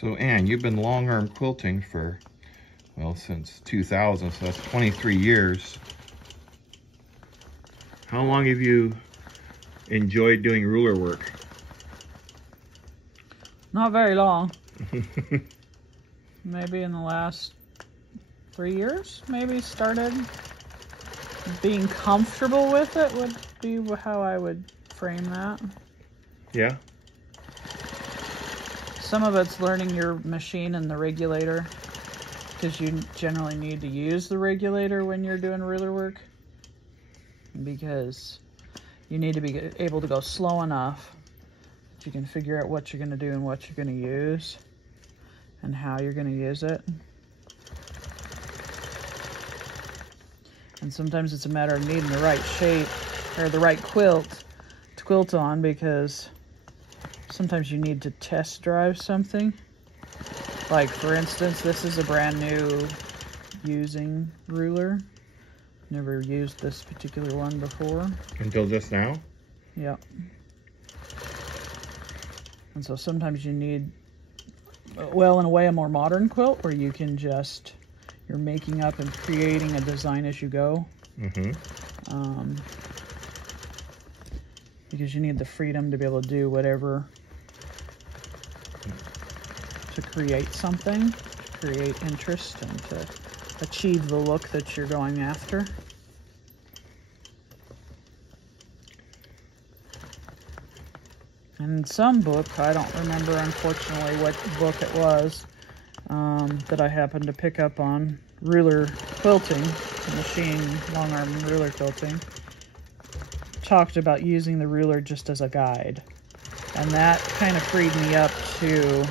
So Ann, you've been long arm quilting for, well, since 2000, so that's 23 years. How long have you enjoyed doing ruler work? Not very long. Maybe in the last 3 years, maybe started being comfortable with it would be how I would frame that. Yeah. Some of it's learning your machine and the regulator, because you generally need to use the regulator when you're doing ruler work, because you need to be able to go slow enough that you can figure out what you're going to do and what you're going to use and how you're going to use it. And sometimes it's a matter of needing the right shape or the right quilt to quilt on, because sometimes you need to test drive something. Like, for instance, this is a brand new using ruler. Never used this particular one before. Until just now? Yep. And so sometimes you need, well, in a way, a more modern quilt where you can just, you're making up and creating a design as you go. Because you need the freedom to be able to do whatever, to create something, to create interest, and to achieve the look that you're going after. And in some book, I don't remember, unfortunately, what book it was, that I happened to pick up on ruler quilting, machine long arm ruler quilting, talked about using the ruler just as a guide. And that kind of freed me up to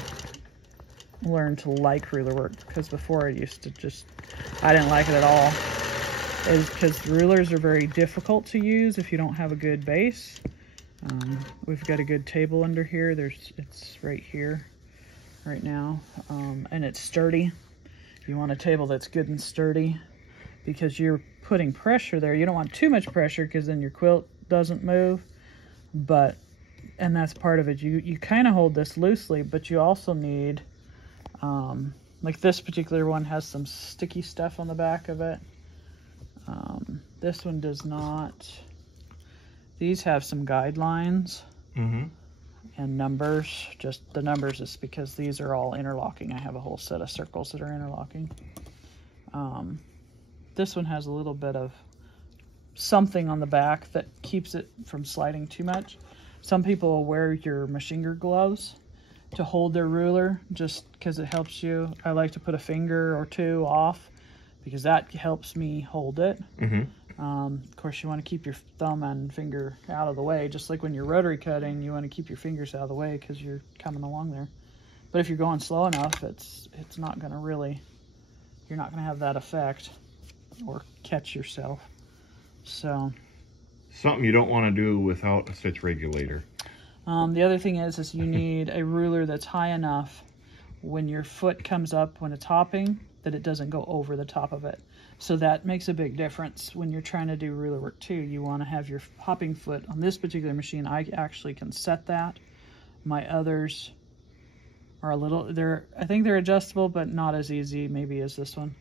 learn to like ruler work, because before I used to just, I didn't like it at all. Is because rulers are very difficult to use if you don't have a good base. We've got a good table under here. It's right here, right now, and it's sturdy. You want a table that's good and sturdy, because you're putting pressure there. You don't want too much pressure, because then your quilt doesn't move. But, and that's part of it. You kind of hold this loosely, but you also need, like this particular one has some sticky stuff on the back of it. This one does not. These have some guidelines and numbers. Just the numbers is because these are all interlocking. I have a whole set of circles that are interlocking. This one has a little bit of something on the back that keeps it from sliding too much. Some people will wear your machine gear gloves to hold their ruler, just because it helps you. I like to put a finger or two off, because that helps me hold it. Of course, you want to keep your thumb and finger out of the way, just like when you're rotary cutting, you want to keep your fingers out of the way because you're coming along there. But if you're going slow enough, it's not going to really, you're not going to have that effect or catch yourself. So something you don't want to do without a stitch regulator. The other thing is you need a ruler that's high enough when your foot comes up when it's hopping that it doesn't go over the top of it. So that makes a big difference when you're trying to do ruler work too. You want to have your hopping foot. On this particular machine, I actually can set that. My others are a little, I think they're adjustable, but not as easy maybe as this one,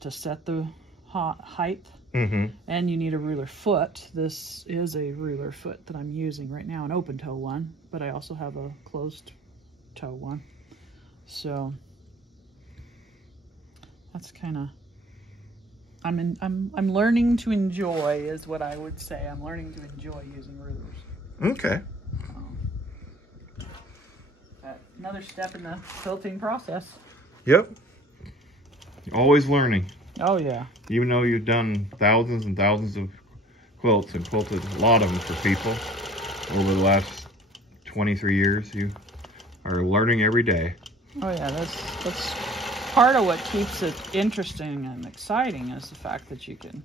to set the height. And you need a ruler foot. This is a ruler foot that I'm using right now, an open toe one, but I also have a closed toe one. So that's kind of, I'm learning to enjoy, is what I would say. I'm learning to enjoy using rulers. Okay. Another step in the quilting process. Yep. Always learning. Oh yeah. Even though you've done thousands and thousands of quilts and quilted a lot of them for people over the last 23 years, you are learning every day. Oh yeah, that's part of what keeps it interesting and exciting, is the fact that you can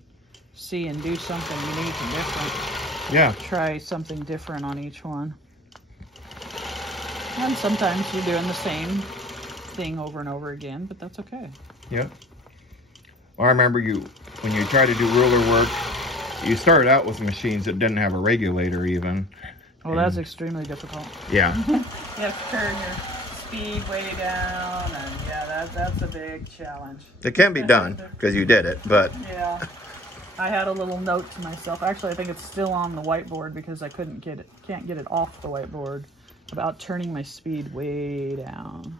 see and do something unique and different. Yeah. Try something different on each one. And sometimes you're doing the same thing over and over again, but that's okay. Yeah. Well, I remember when you try to do ruler work, you started out with machines that didn't have a regulator even. Well, that's extremely difficult. Yeah. You have to turn your speed way down, and yeah, that's a big challenge. It can be done because you did it, but Yeah. I had a little note to myself. Actually, I think it's still on the whiteboard because I can't get it off the whiteboard, about turning my speed way down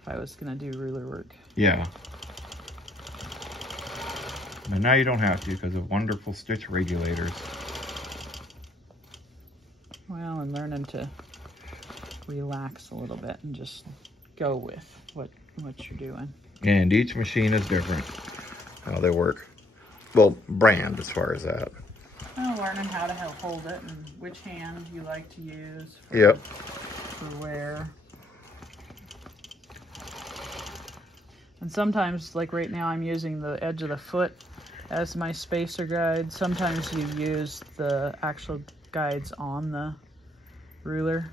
if I was gonna do ruler work. yeah. And now you don't have to because of wonderful stitch regulators. Well, I'm learning to relax a little bit and just go with what you're doing. And each machine is different, how they work. Well, brand as far as that. Well, learning how to hold it and which hand you like to use for, Yep. for where. And sometimes, like right now, I'm using the edge of the foot as my spacer guide. Sometimes you use the actual guides on the ruler.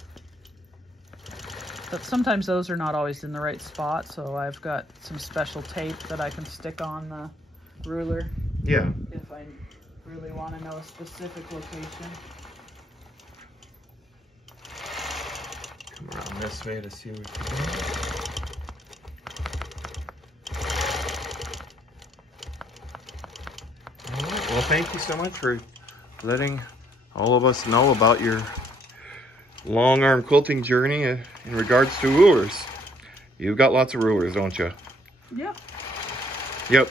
But sometimes those are not always in the right spot, so I've got some special tape that I can stick on the ruler Yeah. if I really want to know a specific location. Come around this way to see what you can. Well, thank you so much for letting all of us know about your long arm quilting journey in regards to rulers. You've got lots of rulers, don't you? Yeah. Yep.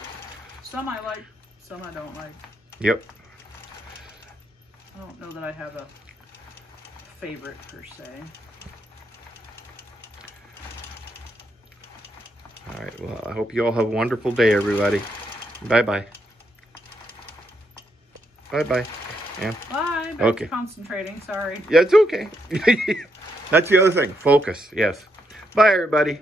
Some I like, some I don't like. Yep. I don't know that I have a favorite per se. All right. Well, I hope you all have a wonderful day, everybody. Bye-bye. Bye-bye. Yeah. Bye. Back Okay. to concentrating. Sorry. Yeah, it's okay. That's the other thing. Focus. Yes. Bye, everybody.